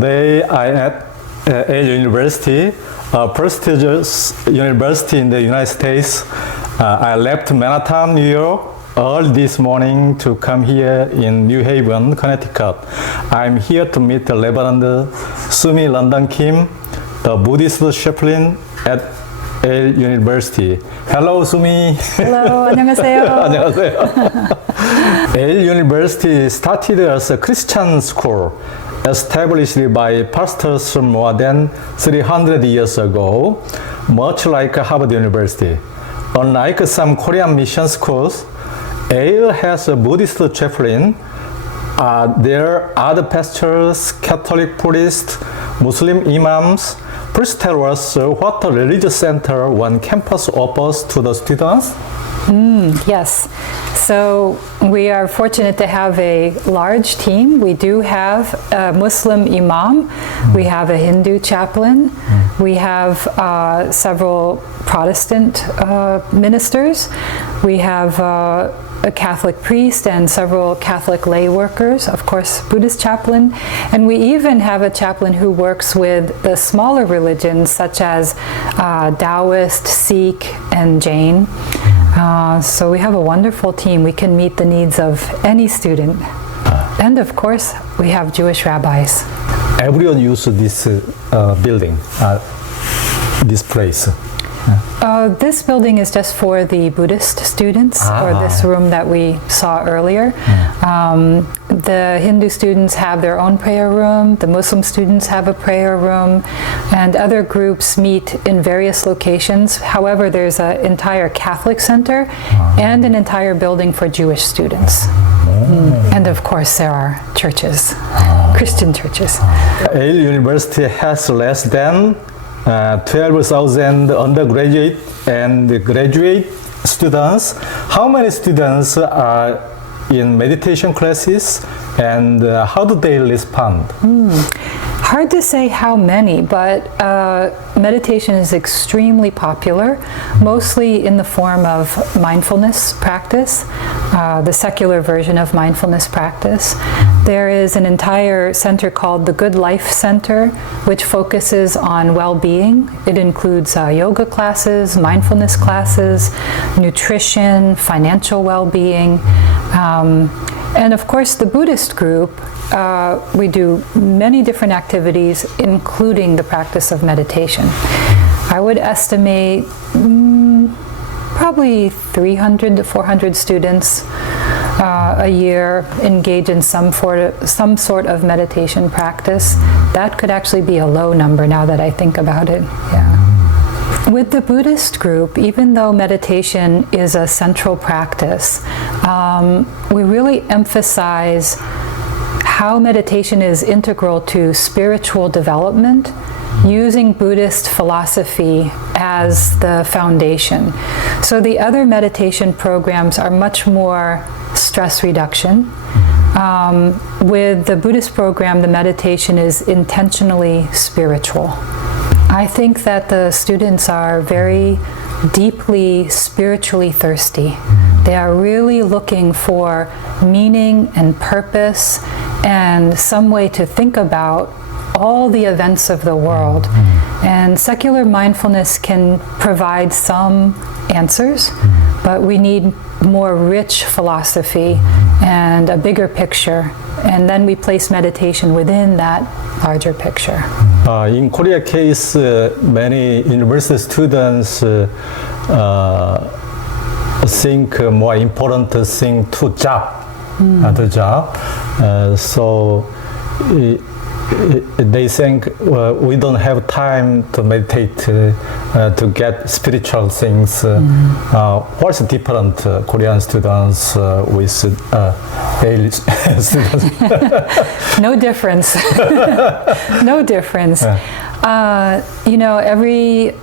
Today I'm at Yale University, a prestigious university in the United States. I left Manhattan, New York early this morning to come here in New Haven, Connecticut. I'm here to meet the Reverend Sumi Kim, the Buddhist chaplain at Yale University. Hello, Sumi. Hello, 안녕하세요. 안녕하세요. Yale University started as a Christian school established by pastors more than 300 years ago, much like Harvard University. Unlike some Korean mission schools, Yale has a Buddhist chaplain. There are other pastors, Catholic priests, Muslim imams. Please tell us what the religious center on campus offers to the students. Yes, so we are fortunate to have a large team. We do have a Muslim imam, we have a Hindu chaplain, we have several Protestant ministers, we have a Catholic priest and several Catholic lay workers, of course Buddhist chaplain, and we even have a chaplain who works with the smaller religions such as Taoist, Sikh, and Jain. So we have a wonderful team. We can meet the needs of any student. And of course, we have Jewish rabbis. Everyone uses this building, this place. This building is just for the Buddhist students, or this room that we saw earlier. The Hindu students have their own prayer room, the Muslim students have a prayer room, and other groups meet in various locations. However, there's an entire Catholic center and an entire building for Jewish students. And of course, there are churches, Christian churches. Yale University has less than 12,000 undergraduate and graduate students. How many students are in meditation classes, and how do they respond? Hard to say how many, but meditation is extremely popular, mostly in the form of mindfulness practice, the secular version of mindfulness practice. There is an entire center called the Good Life Center, which focuses on well-being. It includes yoga classes, mindfulness classes, nutrition, financial well-being, and of course the Buddhist group. We do many different activities, including the practice of meditation. I would estimate probably 300 to 400 students a year engage in some sort of meditation practice. That could actually be a low number now that I think about it. Yeah. With the Buddhist group, even though meditation is a central practice, we really emphasize how meditation is integral to spiritual development, using Buddhist philosophy as the foundation. So the other meditation programs are much more stress reduction. With the Buddhist program, the meditation is intentionally spiritual. I think that the students are very deeply spiritually thirsty. They are really looking for meaning and purpose and some way to think about all the events of the world. And secular mindfulness can provide some answers, but we need more rich philosophy and a bigger picture. And then we place meditation within that larger picture. In Korea case, many university students think more important thing to job, the job. So they think we don't have time to meditate to get spiritual things. What's different Korean students with Yale students? No difference. No difference. You know, every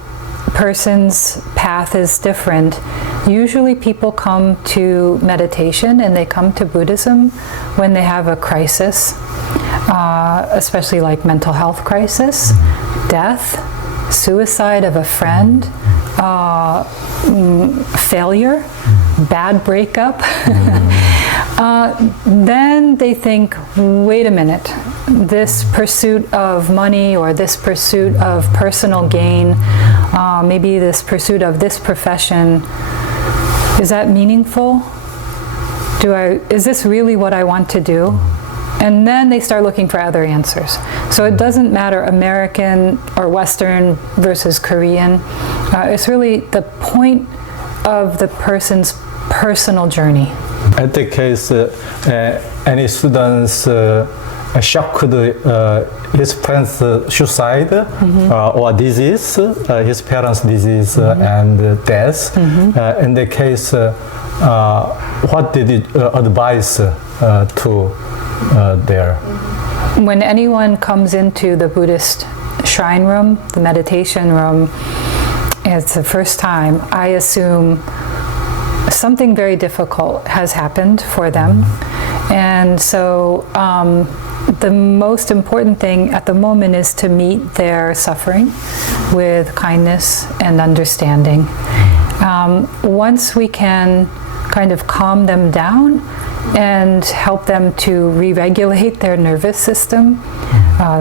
person's path is different. Usually people come to meditation and they come to Buddhism when they have a crisis, especially like mental health crisis, death, suicide of a friend, failure, bad breakup. Then they think, wait a minute, this pursuit of money or this pursuit of personal gain, maybe this pursuit of this profession, is that meaningful? Is this really what I want to do? And then they start looking for other answers. So it doesn't matter American or Western versus Korean. It's really the point of the person's personal journey. At the case, any students shocked his friend's suicide or disease, his parents' disease and death. In the case, what did you advise to there? When anyone comes into the Buddhist shrine room, the meditation room, it's the first time, I assume something very difficult has happened for them. And so the most important thing at the moment is to meet their suffering with kindness and understanding. Once we can kind of calm them down and help them to re-regulate their nervous system,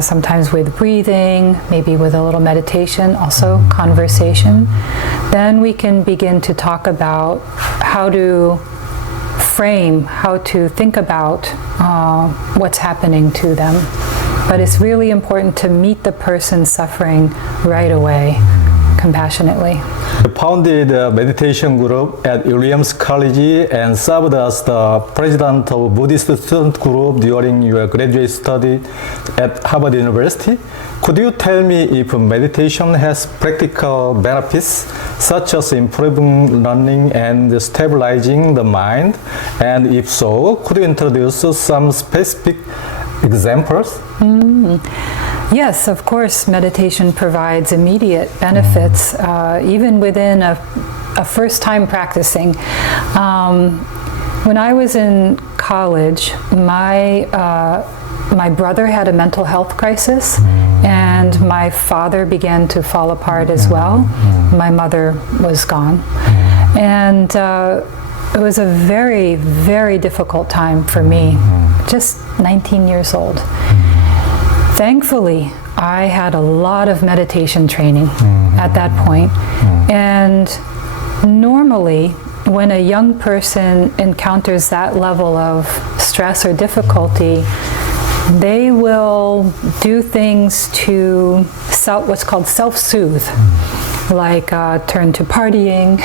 sometimes with breathing, maybe with a little meditation, also conversation, then we can begin to talk about how to frame, how to think about what's happening to them. But it's really important to meet the person suffering right away, compassionately. You founded a meditation group at Williams College and served as the president of Buddhist student group during your graduate study at Harvard University. Could you tell me if meditation has practical benefits such as improving learning and stabilizing the mind? And if so, could you introduce some specific examples? Yes, of course, meditation provides immediate benefits, even within a first time practicing. When I was in college, my brother had a mental health crisis, and my father began to fall apart as well. My mother was gone. And it was a very, very difficult time for me, just 19 years old. Thankfully, I had a lot of meditation training at that point. And normally, when a young person encounters that level of stress or difficulty, they will do things to what's called self-soothe, like turn to partying,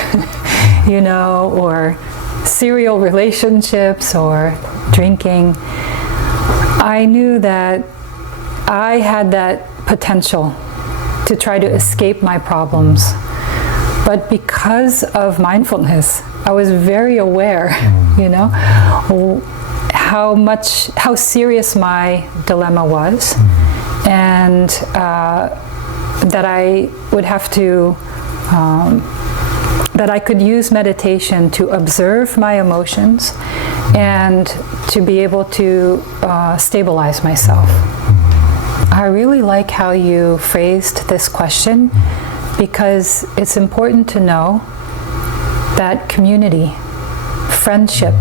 or serial relationships or drinking. I knew that I had that potential to try to escape my problems. But because of mindfulness, I was very aware, how serious my dilemma was, and that I would have to, that I could use meditation to observe my emotions and to be able to stabilize myself. I really like how you phrased this question, because it's important to know that community, friendship,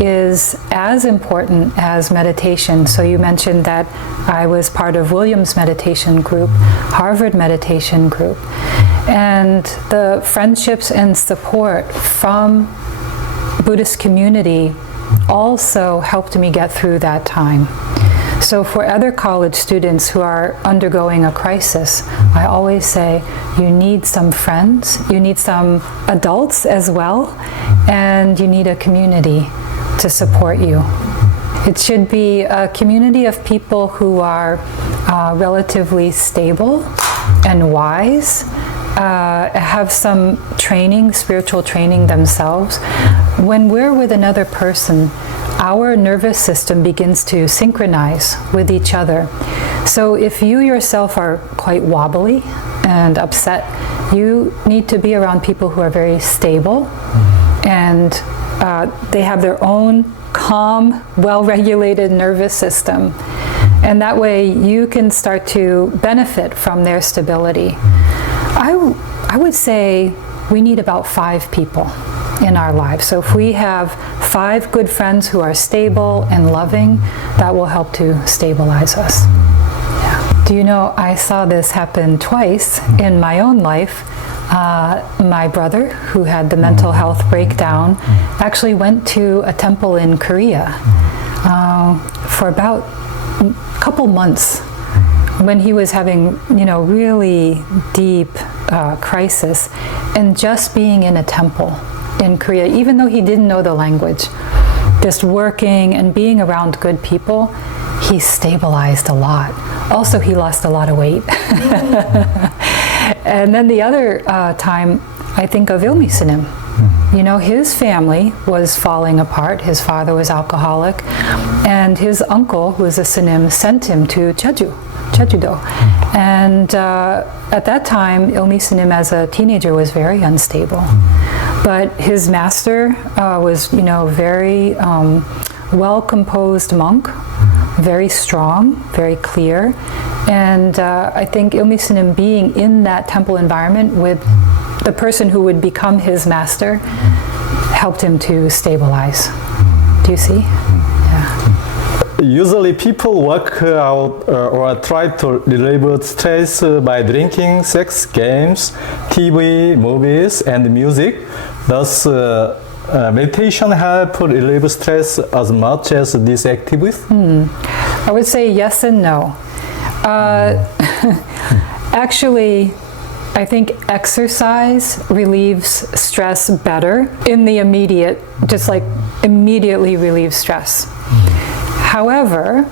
is as important as meditation. So you mentioned that I was part of Williams Meditation Group, Harvard Meditation Group, and the friendships and support from Buddhist community also helped me get through that time. So for other college students who are undergoing a crisis, I always say you need some friends, you need some adults as well, and you need a community to support you. It should be a community of people who are relatively stable and wise, have some training, spiritual training themselves. When we're with another person, our nervous system begins to synchronize with each other. So if you yourself are quite wobbly and upset, you need to be around people who are very stable, and they have their own calm, well-regulated nervous system. And that way you can start to benefit from their stability. I would say we need about 5 people in our lives. So if we have 5 good friends who are stable and loving, that will help to stabilize us. Yeah. Do you know, I saw this happen twice in my own life. My brother, who had the mental health breakdown, actually went to a temple in Korea for about a couple months when he was having, really deep crisis, and just being in a temple in Korea, even though he didn't know the language, just working and being around good people, he stabilized a lot. Also, he lost a lot of weight. And then the other time, I think of Ilmi-sinim. His family was falling apart. His father was alcoholic, and his uncle, who was a sinim, sent him to Jeju-do. And at that time, Ilmi-sinim as a teenager was very unstable. But his master was, very well-composed monk, very strong, very clear. And I think Ilmi-sinim being in that temple environment with the person who would become his master helped him to stabilize. Do you see? Yeah. Usually people work out or try to relieve stress by drinking, sex, games, TV, movies, and music. Does meditation help relieve stress as much as these activities? I would say yes and no. Actually, I think exercise relieves stress better in the immediate, just like immediately relieves stress. However,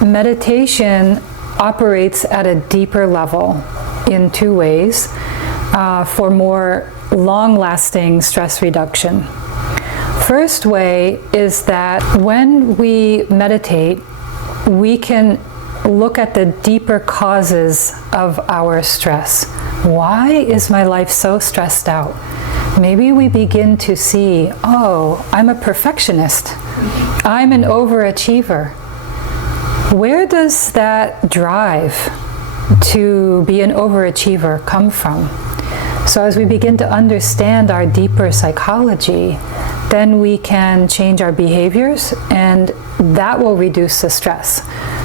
meditation operates at a deeper level in 2 ways for more long-lasting stress reduction. First way is that when we meditate, we can look at the deeper causes of our stress. Why is my life so stressed out? Maybe we begin to see, oh, I'm a perfectionist. I'm an overachiever. Where does that drive to be an overachiever come from? So as we begin to understand our deeper psychology, then we can change our behaviors, and that will reduce the stress.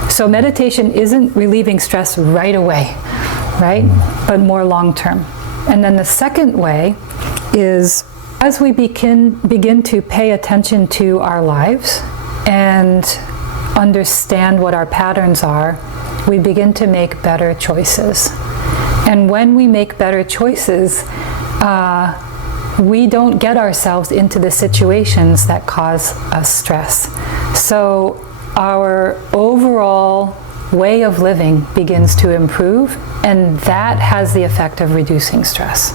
So meditation isn't relieving stress right away, right? But more long term. And then the second way is as we begin to pay attention to our lives and understand what our patterns are, we begin to make better choices. And when we make better choices, we don't get ourselves into the situations that cause us stress. So our overall way of living begins to improve, and that has the effect of reducing stress.